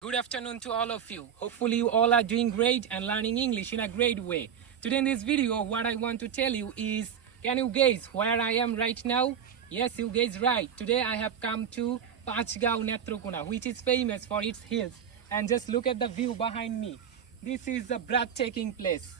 Good afternoon to all of you. Hopefully you all are doing great and learning English in a great way. Today in this video, what I want to tell you is, can you guess where I am right now? Yes, you guessed right. Today I have come to Pachgaon Netrokona, which is famous for its hills. And just look at the view behind me. This is a breathtaking place.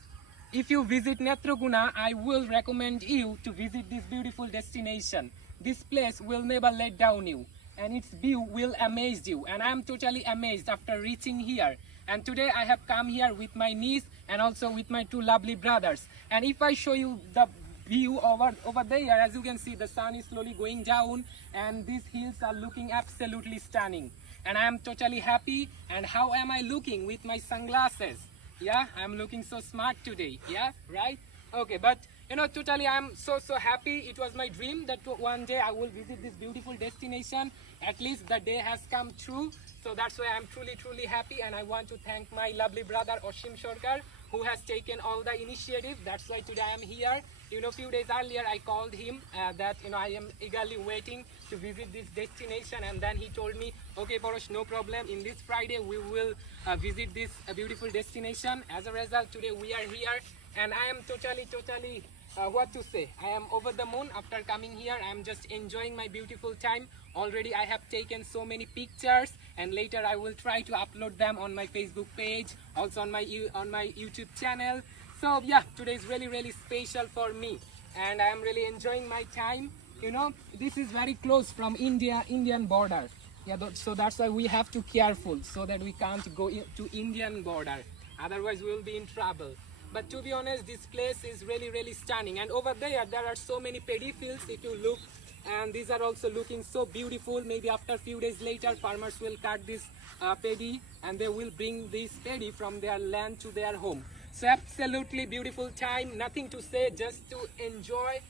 If you visit Netrokona, I will recommend you to visit this beautiful destination. This place will never let down you, and its view will amaze you, and I am totally amazed after reaching here. And today I have come here with my niece and also with my two lovely brothers. And if I show you the view over there, as you can see, the sun is slowly going down and these hills are looking absolutely stunning, and I am totally happy. And how am I looking with my sunglasses? Yeah, I'm looking so smart today. Yeah, right? Okay, but totally I'm so happy. It was my dream that one day I will visit this beautiful destination. At least the day has come true. So that's why I'm truly happy, and I want to thank my lovely brother Porosh Sarkar, who has taken all the initiative. That's why today I am here. Few days earlier I called him that I am eagerly waiting to visit this destination, and then he told me, okay Porosh, no problem, in this Friday we will visit this beautiful destination. As a result, today we are here, and I am totally what to say, I am over the moon after coming here. I am just enjoying my beautiful time. Already I have taken so many pictures, and later I will try to upload them on my Facebook page, also on my YouTube channel. So yeah, today is really special for me, and I am really enjoying my time. This is very close from Indian border. Yeah, so that's why we have to be careful so that we can't go to Indian border. Otherwise we will be in trouble. But to be honest, this place is really stunning. And over there are so many paddy fields if you look, and these are also looking so beautiful. Maybe after a few days later, farmers will cut this paddy, and they will bring this paddy from their land to their home. So absolutely beautiful time, nothing to say, just to enjoy.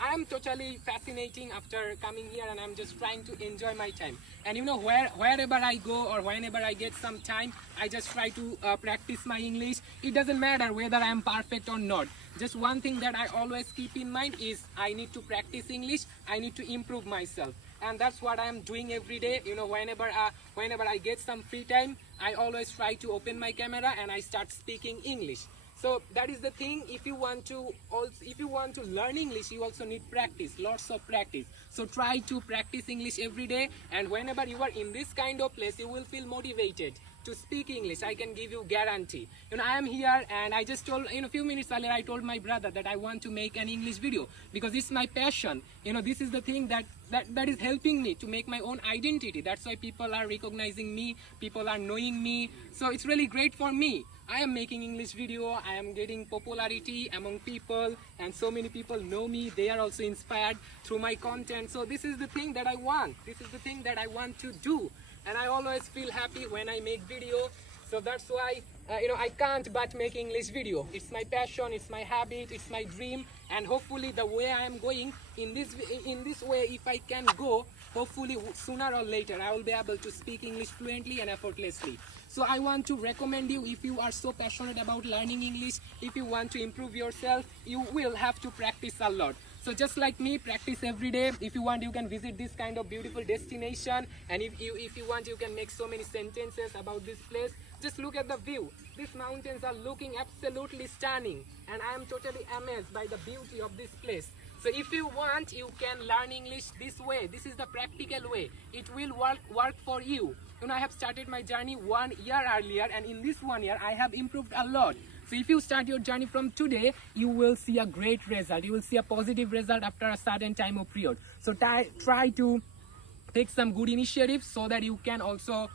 I am totally fascinating after coming here, and I'm just trying to enjoy my time. And wherever I go or whenever I get some time, I just try to practice my English. It doesn't matter whether I am perfect or not. Just one thing that I always keep in mind is I need to practice English. I need to improve myself, and that's what I am doing every day. Whenever I get some free time, I always try to open my camera and I start speaking English. So that is the thing. If you want to learn English, you also need practice, lots of practice. So try to practice English every day, and whenever you are in this kind of place, you will feel motivated to speak English. I can give you guarantee. I am here, and I just told, a few minutes earlier, I told my brother that I want to make an English video because it's my passion. This is the thing that is helping me to make my own identity. That's why people are recognizing me, people are knowing me. So it's really great for me. I am making English video, I am getting popularity among people, and so many people know me. They are also inspired through my content. So this is the thing that I want. This is the thing that I want to do. And I always feel happy when I make video. So that's why I can't but make English video. It's my passion, it's my habit, it's my dream. And hopefully the way I am going in this way, if I can go, hopefully sooner or later I will be able to speak English fluently and effortlessly. So I want to recommend you, if you are so passionate about learning English, if you want to improve yourself, you will have to practice a lot. So just like me, practice every day. If you want, you can visit this kind of beautiful destination, and if you want, you can make so many sentences about this place. Just look at the view. These mountains are looking absolutely stunning, and I am totally amazed by the beauty of this place. So if you want, you can learn English this way. This is the practical way. It will work for you. I have started my journey 1 year earlier, and in this 1 year I have improved a lot. So if you start your journey from today, you will see a great result. You will see a positive result after a certain time of period. So try to take some good initiatives so that you can also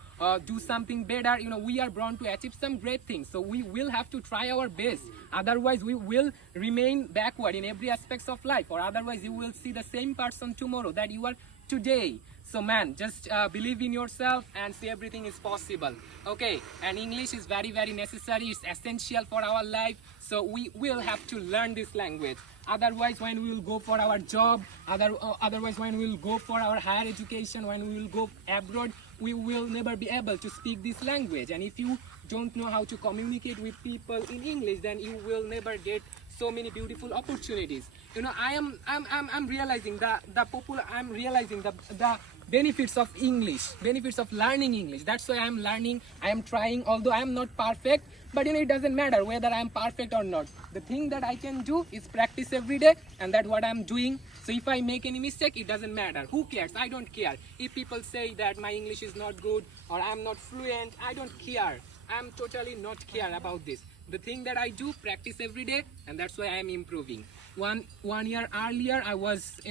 do something better. We are born to achieve some great things, so we will have to try our best. Otherwise we will remain backward in every aspects of life, or otherwise you will see the same person tomorrow that you are today. So man, just believe in yourself and see everything is possible. Okay, and English is very necessary. It's essential for our life. So we will have to learn this language. Otherwise, when we will go for our job, otherwise when we will go for our higher education, when we will go abroad, we will never be able to speak this language. And if you don't know how to communicate with people in English, then you will never get so many beautiful opportunities. I'm realizing the benefits of English, benefits of learning English. That's why I'm learning, I am trying, although I'm not perfect, but it doesn't matter whether I'm perfect or not. The thing that I can do is practice every day, and that's what I'm doing. So if I make any mistake, it doesn't matter. Who cares? I don't care. If people say that my English is not good or I'm not fluent, I don't care. I'm totally not care about this. The thing that I do, practice every day, and that's why I'm improving. One year earlier, I was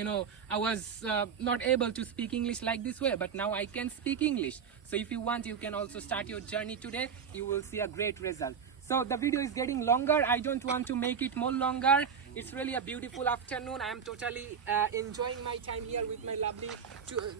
not able to speak English like this way, but now I can speak English. So if you want, you can also start your journey today. You will see a great result. So the video is getting longer. I don't want to make it more longer. It's really a beautiful afternoon. I am totally enjoying my time here with my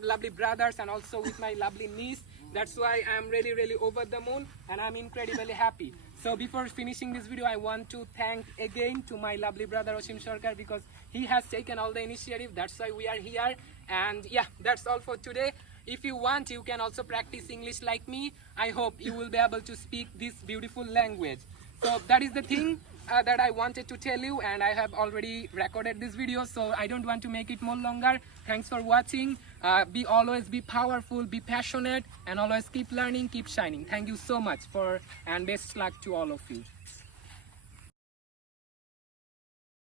lovely brothers and also with my lovely niece. That's why I'm really over the moon, and I'm incredibly happy. So before finishing this video, I want to thank again to my lovely brother Porosh Sarkar, because he has taken all the initiative. That's why we are here. And yeah, that's all for today. If you want, you can also practice English like me. I hope you will be able to speak this beautiful language. So that is the thing that I wanted to tell you, and I have already recorded this video, so I don't want to make it more longer. Thanks for watching. Always be powerful, be passionate, and always keep learning, keep shining. Thank you so much and best luck to all of you.